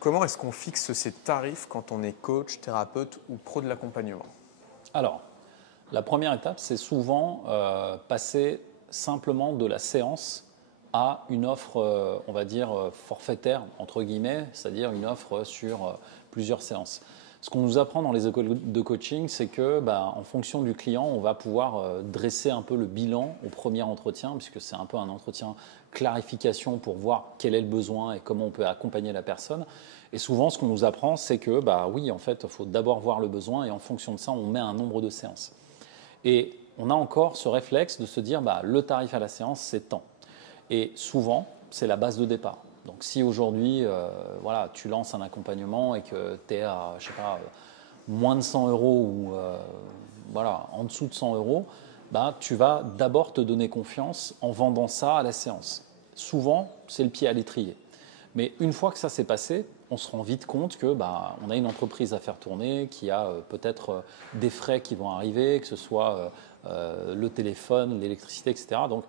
Comment est-ce qu'on fixe ses tarifs quand on est coach, thérapeute ou pro de l'accompagnement? Alors, la première étape, c'est souvent passer simplement de la séance à une offre, on va dire, forfaitaire, entre guillemets, c'est-à-dire une offre sur plusieurs séances. Ce qu'on nous apprend dans les écoles de coaching, c'est que, en fonction du client, on va pouvoir dresser un peu le bilan au premier entretien, puisque c'est un peu un entretien clarification pour voir quel est le besoin et comment on peut accompagner la personne. Et souvent, ce qu'on nous apprend, c'est que, oui, en fait, il faut d'abord voir le besoin et en fonction de ça, on met un nombre de séances. Et on a encore ce réflexe de se dire, le tarif à la séance, c'est tant. Et souvent, c'est la base de départ. Donc si aujourd'hui, tu lances un accompagnement et que tu es à, je sais pas, moins de 100 euros ou en dessous de 100 euros, tu vas d'abord te donner confiance en vendant ça à la séance. Souvent, c'est le pied à l'étrier. Mais une fois que ça s'est passé, on se rend vite compte que on a une entreprise à faire tourner, qu'il y a peut-être des frais qui vont arriver, que ce soit le téléphone, l'électricité, etc. Donc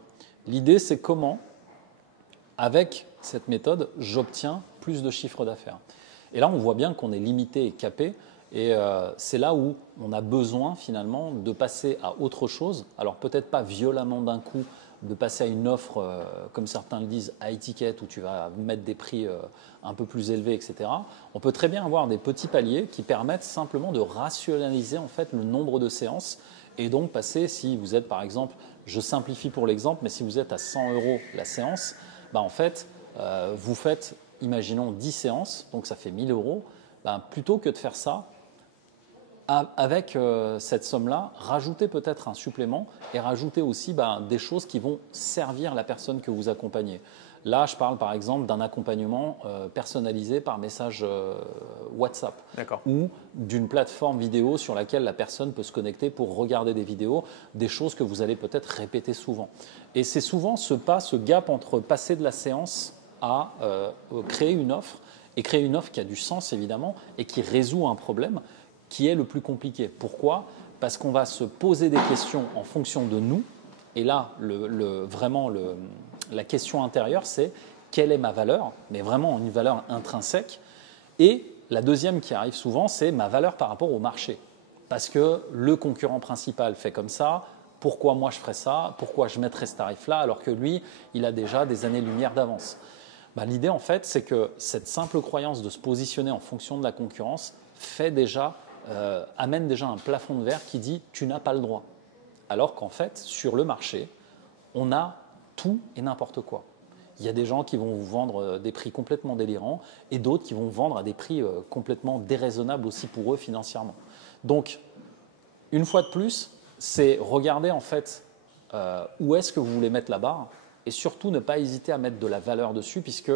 l'idée, c'est comment, avec cette méthode, j'obtiens plus de chiffre d'affaires. Et là, on voit bien qu'on est limité et capé. Et c'est là où on a besoin finalement de passer à autre chose. Alors peut-être pas violemment d'un coup, de passer à une offre, comme certains le disent, à étiquette, où tu vas mettre des prix un peu plus élevés, etc. On peut très bien avoir des petits paliers qui permettent simplement de rationaliser en fait le nombre de séances et donc passer, si vous êtes par exemple, je simplifie pour l'exemple, mais si vous êtes à 100 euros la séance, en fait, vous faites, imaginons 10 séances, donc ça fait 1000 euros. Plutôt que de faire ça, avec cette somme-là, rajoutez peut-être un supplément et rajoutez aussi des choses qui vont servir la personne que vous accompagnez. Là, je parle par exemple d'un accompagnement personnalisé par message WhatsApp ou d'une plateforme vidéo sur laquelle la personne peut se connecter pour regarder des vidéos, des choses que vous allez peut-être répéter souvent. Et c'est souvent ce gap entre passer de la séance à créer une offre et créer une offre qui a du sens évidemment et qui résout un problème qui est le plus compliqué. Pourquoi? Parce qu'on va se poser des questions en fonction de nous. Et là, la question intérieure, c'est quelle est ma valeur? Mais vraiment une valeur intrinsèque. Et la deuxième qui arrive souvent, c'est ma valeur par rapport au marché. Parce que le concurrent principal fait comme ça. Pourquoi moi je ferais ça? Pourquoi je mettrais ce tarif-là alors que lui, il a déjà des années-lumière d'avance? L'idée, en fait, c'est que cette simple croyance de se positionner en fonction de la concurrence amène déjà un plafond de verre qui dit « tu n'as pas le droit ». Alors qu'en fait, sur le marché, on a tout et n'importe quoi. Il y a des gens qui vont vous vendre des prix complètement délirants et d'autres qui vont vendre à des prix complètement déraisonnables aussi pour eux financièrement. Donc, une fois de plus, c'est regarder en fait où est-ce que vous voulez mettre la barre et surtout ne pas hésiter à mettre de la valeur dessus puisque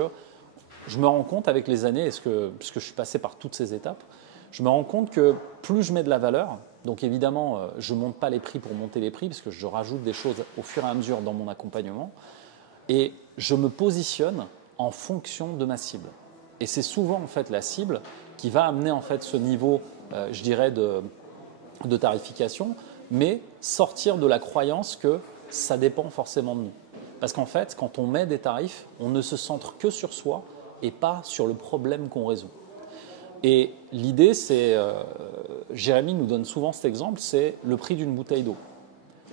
je me rends compte avec les années, puisque je suis passé par toutes ces étapes, je me rends compte que plus je mets de la valeur, donc évidemment, je ne monte pas les prix pour monter les prix, parce que je rajoute des choses au fur et à mesure dans mon accompagnement, et je me positionne en fonction de ma cible. Et c'est souvent en fait la cible qui va amener en fait ce niveau, je dirais, de tarification, mais sortir de la croyance que ça dépend forcément de nous. Parce qu'en fait, quand on met des tarifs, on ne se centre que sur soi et pas sur le problème qu'on résout. Et l'idée, c'est, Jérémy nous donne souvent cet exemple, c'est le prix d'une bouteille d'eau.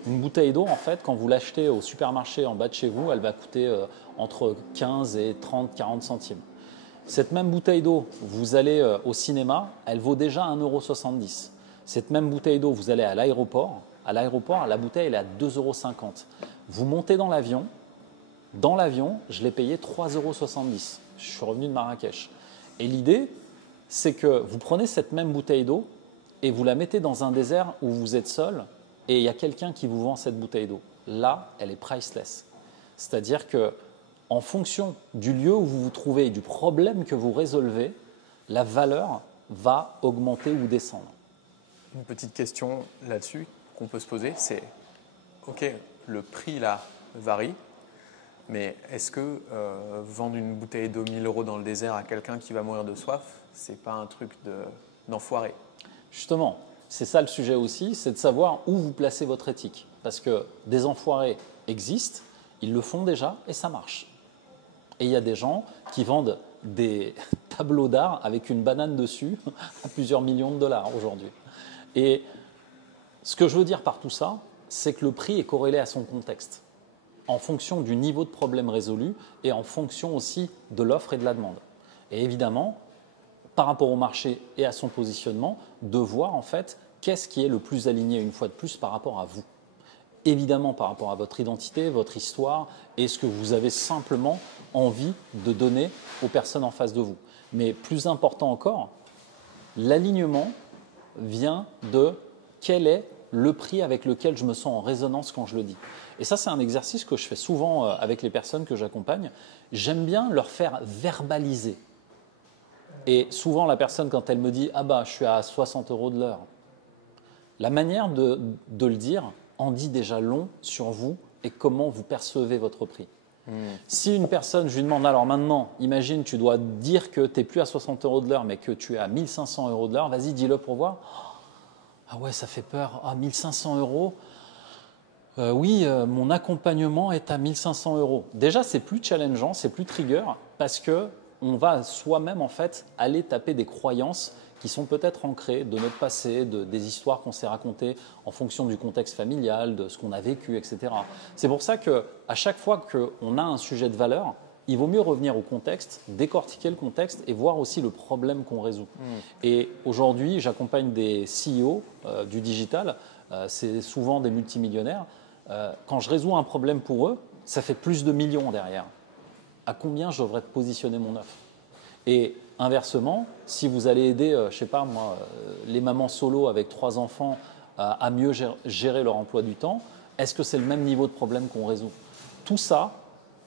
Une bouteille d'eau, en fait, quand vous l'achetez au supermarché en bas de chez vous, elle va coûter entre 15 et 30, 40 centimes. Cette même bouteille d'eau, vous allez au cinéma, elle vaut déjà 1,70 €. Cette même bouteille d'eau, vous allez à l'aéroport. À l'aéroport, la bouteille, elle est à 2,50 €. Vous montez dans l'avion. Dans l'avion, je l'ai payé 3,70 €. Je suis revenu de Marrakech. Et l'idée, c'est que vous prenez cette même bouteille d'eau et vous la mettez dans un désert où vous êtes seul et il y a quelqu'un qui vous vend cette bouteille d'eau. Là, elle est priceless. C'est-à-dire qu'en fonction du lieu où vous vous trouvez et du problème que vous résolvez, la valeur va augmenter ou descendre. Une petite question là-dessus qu'on peut se poser, c'est ok, le prix là varie, mais est-ce que vendre une bouteille d'eau 1000 € dans le désert à quelqu'un qui va mourir de soif, c'est pas un truc d'enfoiré? Justement, c'est ça le sujet aussi, c'est de savoir où vous placez votre éthique. Parce que des enfoirés existent, ils le font déjà et ça marche. Et il y a des gens qui vendent des tableau d'art avec une banane dessus à plusieurs millions de dollars aujourd'hui. Et ce que je veux dire par tout ça, c'est que le prix est corrélé à son contexte, en fonction du niveau de problème résolu et en fonction aussi de l'offre et de la demande. Et évidemment, par rapport au marché et à son positionnement, de voir en fait qu'est-ce qui est le plus aligné une fois de plus par rapport à vous. Évidemment par rapport à votre identité, votre histoire et ce que vous avez simplement envie de donner aux personnes en face de vous. Mais plus important encore, l'alignement vient de quel est le prix avec lequel je me sens en résonance quand je le dis. Et ça, c'est un exercice que je fais souvent avec les personnes que j'accompagne. J'aime bien leur faire verbaliser. Et souvent, la personne, quand elle me dit « Ah bah, je suis à 60 € de l'heure », la manière de le dire en dit déjà long sur vous et comment vous percevez votre prix. Si une personne, je lui demande alors maintenant, imagine, tu dois dire que tu n'es plus à 60 € de l'heure, mais que tu es à 1500 € de l'heure, vas-y, dis-le pour voir. Ah ouais, ça fait peur. Ah, 1500 €. Oui, mon accompagnement est à 1500 €. Déjà, c'est plus challengeant, c'est plus trigger parce que on va soi-même en fait aller taper des croyances qui sont peut-être ancrées de notre passé, des histoires qu'on s'est racontées en fonction du contexte familial, de ce qu'on a vécu, etc. C'est pour ça qu'à chaque fois qu'on a un sujet de valeur, il vaut mieux revenir au contexte, décortiquer le contexte et voir aussi le problème qu'on résout. Et aujourd'hui, j'accompagne des CEO du digital, c'est souvent des multimillionnaires. Quand je résous un problème pour eux, ça fait plus de millions derrière. À combien je devrais positionner mon offre? Et inversement, si vous allez aider, je ne sais pas moi, les mamans solo avec 3 enfants à mieux gérer leur emploi du temps, est-ce que c'est le même niveau de problème qu'on résout? Tout ça,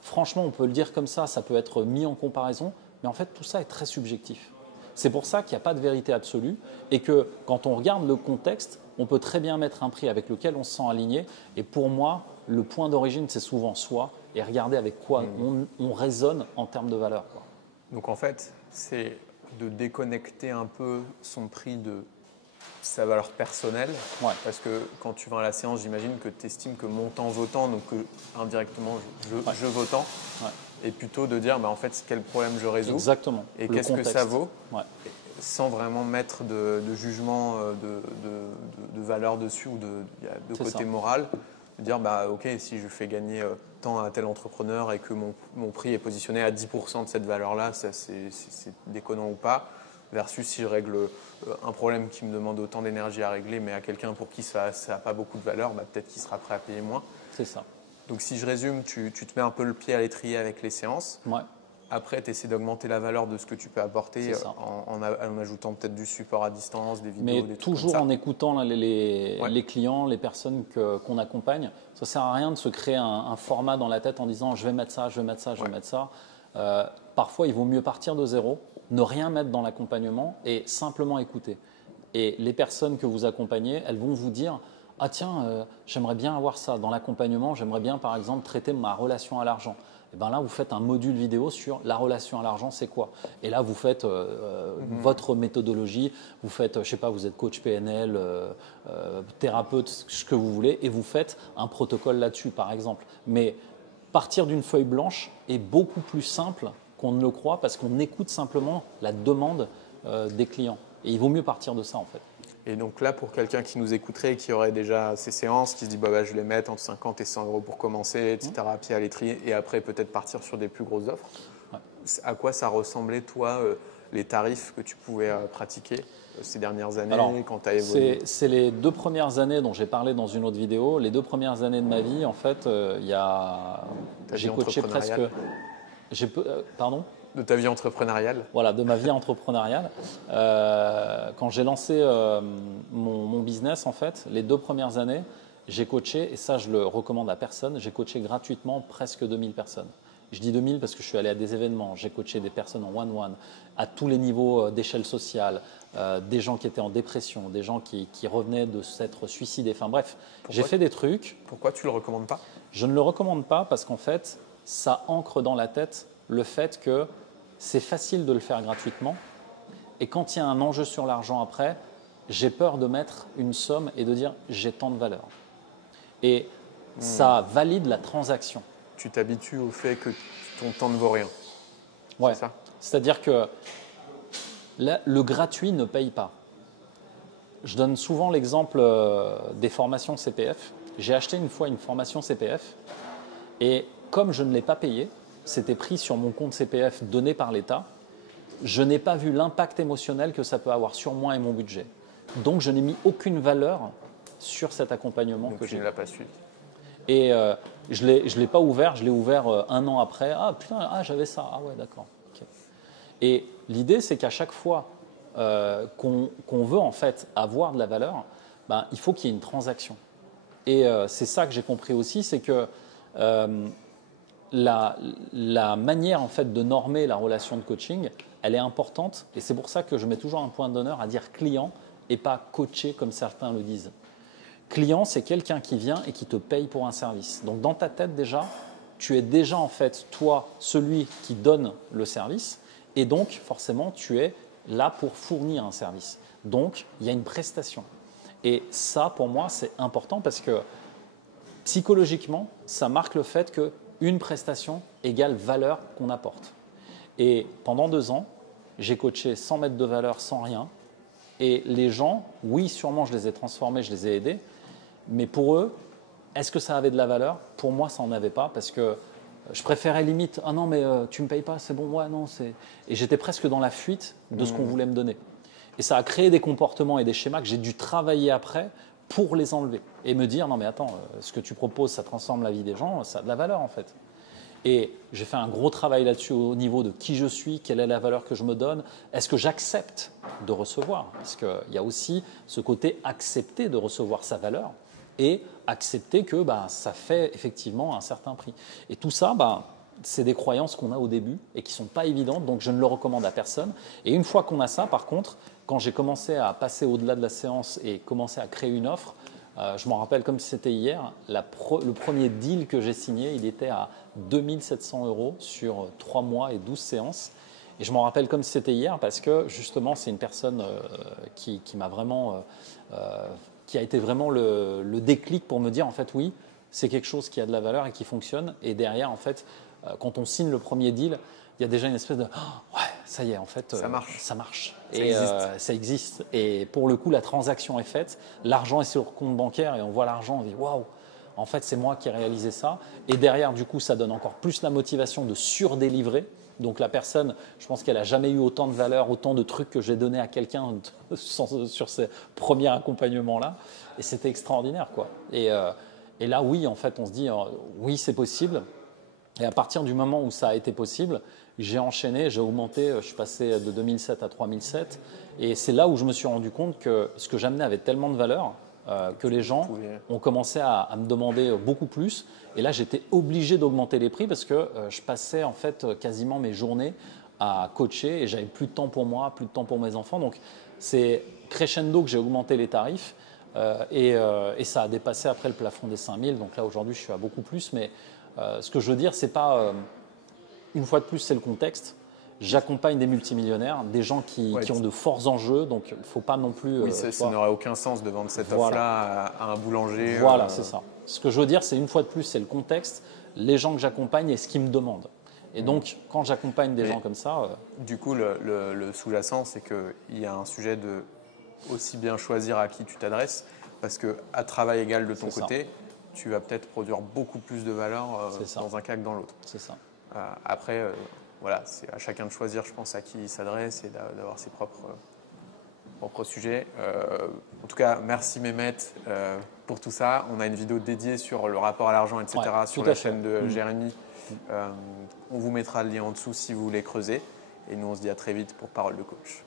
franchement, on peut le dire comme ça peut être mis en comparaison, mais en fait, tout ça est très subjectif. C'est pour ça qu'il n'y a pas de vérité absolue et que quand on regarde le contexte, on peut très bien mettre un prix avec lequel on se sent aligné. Et pour moi, le point d'origine, c'est souvent soi et regarder avec quoi on raisonne en termes de valeur, quoi. Donc en fait, c'est de déconnecter un peu son prix de sa valeur personnelle. Ouais. Parce que quand tu vas à la séance, j'imagine que tu estimes que mon temps vaut tant, donc que indirectement je vaux tant. Ouais. Et plutôt de dire bah, en fait quel problème je résous. Exactement. Et qu'est-ce que ça vaut, ouais. Sans vraiment mettre de jugement, de valeur dessus ou de côté moral. De dire bah, ok, si je fais gagner tant à tel entrepreneur et que mon prix est positionné à 10% de cette valeur-là, ça c'est déconnant ou pas. Versus si je règle un problème qui me demande autant d'énergie à régler, mais à quelqu'un pour qui ça n'a pas beaucoup de valeur, bah, peut-être qu'il sera prêt à payer moins. C'est ça. Donc si je résume, tu te mets un peu le pied à l'étrier avec les séances. Ouais. Après, tu essaies d'augmenter la valeur de ce que tu peux apporter en ajoutant peut-être du support à distance, des vidéos, mais des trucs toujours comme ça. En écoutant les clients, les personnes qu'on accompagne. Ça ne sert à rien de se créer un format dans la tête en disant je vais mettre ça, je vais mettre ça, je vais mettre ça. Parfois, il vaut mieux partir de zéro, ne rien mettre dans l'accompagnement et simplement écouter. Et les personnes que vous accompagnez, elles vont vous dire « Ah tiens, j'aimerais bien avoir ça dans l'accompagnement, j'aimerais bien par exemple traiter ma relation à l'argent ». Et bien là, vous faites un module vidéo sur la relation à l'argent, c'est quoi? Et là, vous faites votre méthodologie, vous faites, je ne sais pas, vous êtes coach PNL, thérapeute, ce que vous voulez, et vous faites un protocole là-dessus, par exemple. Mais partir d'une feuille blanche est beaucoup plus simple qu'on ne le croit parce qu'on écoute simplement la demande des clients. Et il vaut mieux partir de ça, en fait. Et donc là, pour quelqu'un qui nous écouterait et qui aurait déjà ces séances, qui se dit bah, je vais les mettre entre 50 et 100 € pour commencer, etc., pied à l'étrier, et après peut-être partir sur des plus grosses offres, à quoi ça ressemblait, toi, les tarifs que tu pouvais pratiquer ces dernières années? Alors, quand tu as évolué? C'est les 2 premières années dont j'ai parlé dans une autre vidéo. Les 2 premières années de ma vie, en fait, j'ai coaché presque… pardon? De ta vie entrepreneuriale? Voilà, de ma vie entrepreneuriale. Quand j'ai lancé mon business, en fait, les 2 premières années, j'ai coaché, et ça je le recommande à personne, j'ai coaché gratuitement presque 2000 personnes. Je dis 2000 parce que je suis allé à des événements, j'ai coaché des personnes en one-one, à tous les niveaux d'échelle sociale, des gens qui étaient en dépression, des gens qui revenaient de s'être suicidés, enfin bref, j'ai fait des trucs. Pourquoi tu ne le recommandes pas? Je ne le recommande pas parce qu'en fait, ça ancre dans la tête le fait que c'est facile de le faire gratuitement et quand il y a un enjeu sur l'argent après, j'ai peur de mettre une somme et de dire j'ai tant de valeur. Et ça valide la transaction. Tu t'habitues au fait que ton temps ne vaut rien. Ouais. C'est ça? C'est-à-dire que Le gratuit ne paye pas. Je donne souvent l'exemple des formations CPF. J'ai acheté une fois une formation CPF et comme je ne l'ai pas payé, c'était pris sur mon compte CPF donné par l'État, je n'ai pas vu l'impact émotionnel que ça peut avoir sur moi et mon budget. Donc je n'ai mis aucune valeur sur cet accompagnement que j'ai. Tu ne l'as pas suivi. Et je ne l'ai pas ouvert, je l'ai ouvert un an après. Ah putain, j'avais ça. Ah ouais, d'accord. Okay. Et l'idée, c'est qu'à chaque fois qu'on veut en fait avoir de la valeur, ben, il faut qu'il y ait une transaction. Et c'est ça que j'ai compris aussi, c'est que la manière en fait de normer la relation de coaching, elle est importante. Et c'est pour ça que je mets toujours un point d'honneur à dire client et pas coaché comme certains le disent. Client, c'est quelqu'un qui vient et qui te paye pour un service. Donc dans ta tête déjà, tu es déjà en fait toi celui qui donne le service et donc forcément tu es là pour fournir un service. Donc il y a une prestation. Et ça pour moi c'est important parce que psychologiquement ça marque le fait qu'une prestation égale valeur qu'on apporte. Et pendant 2 ans, j'ai coaché sans mettre de valeur, sans rien. Et les gens, oui sûrement je les ai transformés, je les ai aidés. Mais pour eux, est-ce que ça avait de la valeur? Pour moi, ça n'en avait pas parce que je préférais limite « Ah non, mais tu ne me payes pas, c'est bon, ouais, non, c'est… » Et j'étais presque dans la fuite de ce qu'on voulait me donner. Et ça a créé des comportements et des schémas que j'ai dû travailler après pour les enlever et me dire « Non, mais attends, ce que tu proposes, ça transforme la vie des gens, ça a de la valeur en fait. » Et j'ai fait un gros travail là-dessus au niveau de qui je suis, quelle est la valeur que je me donne, est-ce que j'accepte de recevoir? Parce qu'il y a aussi ce côté accepter de recevoir sa valeur et accepter que ça fait effectivement un certain prix. Et tout ça, c'est des croyances qu'on a au début et qui ne sont pas évidentes, donc je ne le recommande à personne. Et une fois qu'on a ça, par contre, quand j'ai commencé à passer au-delà de la séance et commencer à créer une offre, je m'en rappelle comme si c'était hier, le premier deal que j'ai signé, il était à 2 700 € sur 3 mois et 12 séances. Et je m'en rappelle comme si c'était hier parce que justement, c'est une personne qui m'a vraiment… qui a été vraiment le déclic pour me dire en fait oui, c'est quelque chose qui a de la valeur et qui fonctionne. Et derrière, en fait, quand on signe le premier deal, il y a déjà une espèce de ouais, ça y est, en fait, ça marche. Ça marche. Ça et existe. Ça existe. Et pour le coup, la transaction est faite, l'argent est sur le compte bancaire et on voit l'argent, on dit waouh, en fait, c'est moi qui ai réalisé ça. Et derrière, du coup, ça donne encore plus la motivation de surdélivrer. Donc la personne, je pense qu'elle n'a jamais eu autant de valeur, autant de trucs que j'ai donné à quelqu'un sur ces premiers accompagnements-là. Et c'était extraordinaire, quoi. Et là, oui, en fait, on se dit, oui, c'est possible. Et à partir du moment où ça a été possible, j'ai enchaîné, j'ai augmenté, je suis passé de 2007 à 3007. Et c'est là où je me suis rendu compte que ce que j'amenais avait tellement de valeur que les gens ont commencé à me demander beaucoup plus. Et là, j'étais obligé d'augmenter les prix parce que je passais en fait quasiment mes journées à coacher et j'avais plus de temps pour moi, plus de temps pour mes enfants. Donc, c'est crescendo que j'ai augmenté les tarifs et ça a dépassé après le plafond des 5000. Donc là, aujourd'hui, je suis à beaucoup plus. Mais ce que je veux dire, c'est pas… une fois de plus, c'est le contexte. J'accompagne des multimillionnaires, des gens qui ont de forts enjeux, donc il ne faut pas non plus… Oui, ça n'aurait aucun sens de vendre cette offre-là à un boulanger. Voilà, c'est ça. Ce que je veux dire, c'est une fois de plus, c'est le contexte, les gens que j'accompagne et ce qu'ils me demandent. Et donc, quand j'accompagne des gens comme ça… Du coup, le sous-jacent, c'est qu'il y a un sujet de aussi bien choisir à qui tu t'adresses, parce qu'à travail égal de ton côté, tu vas peut-être produire beaucoup plus de valeur dans un cas que dans l'autre. C'est ça. Après… voilà, c'est à chacun de choisir, je pense, à qui il s'adresse et d'avoir ses propres sujets. En tout cas, merci Mehmet pour tout ça. On a une vidéo dédiée sur le rapport à l'argent, etc. sur la chaîne de Jérémy. On vous mettra le lien en dessous si vous voulez creuser. Et nous, on se dit à très vite pour Parole de Coach.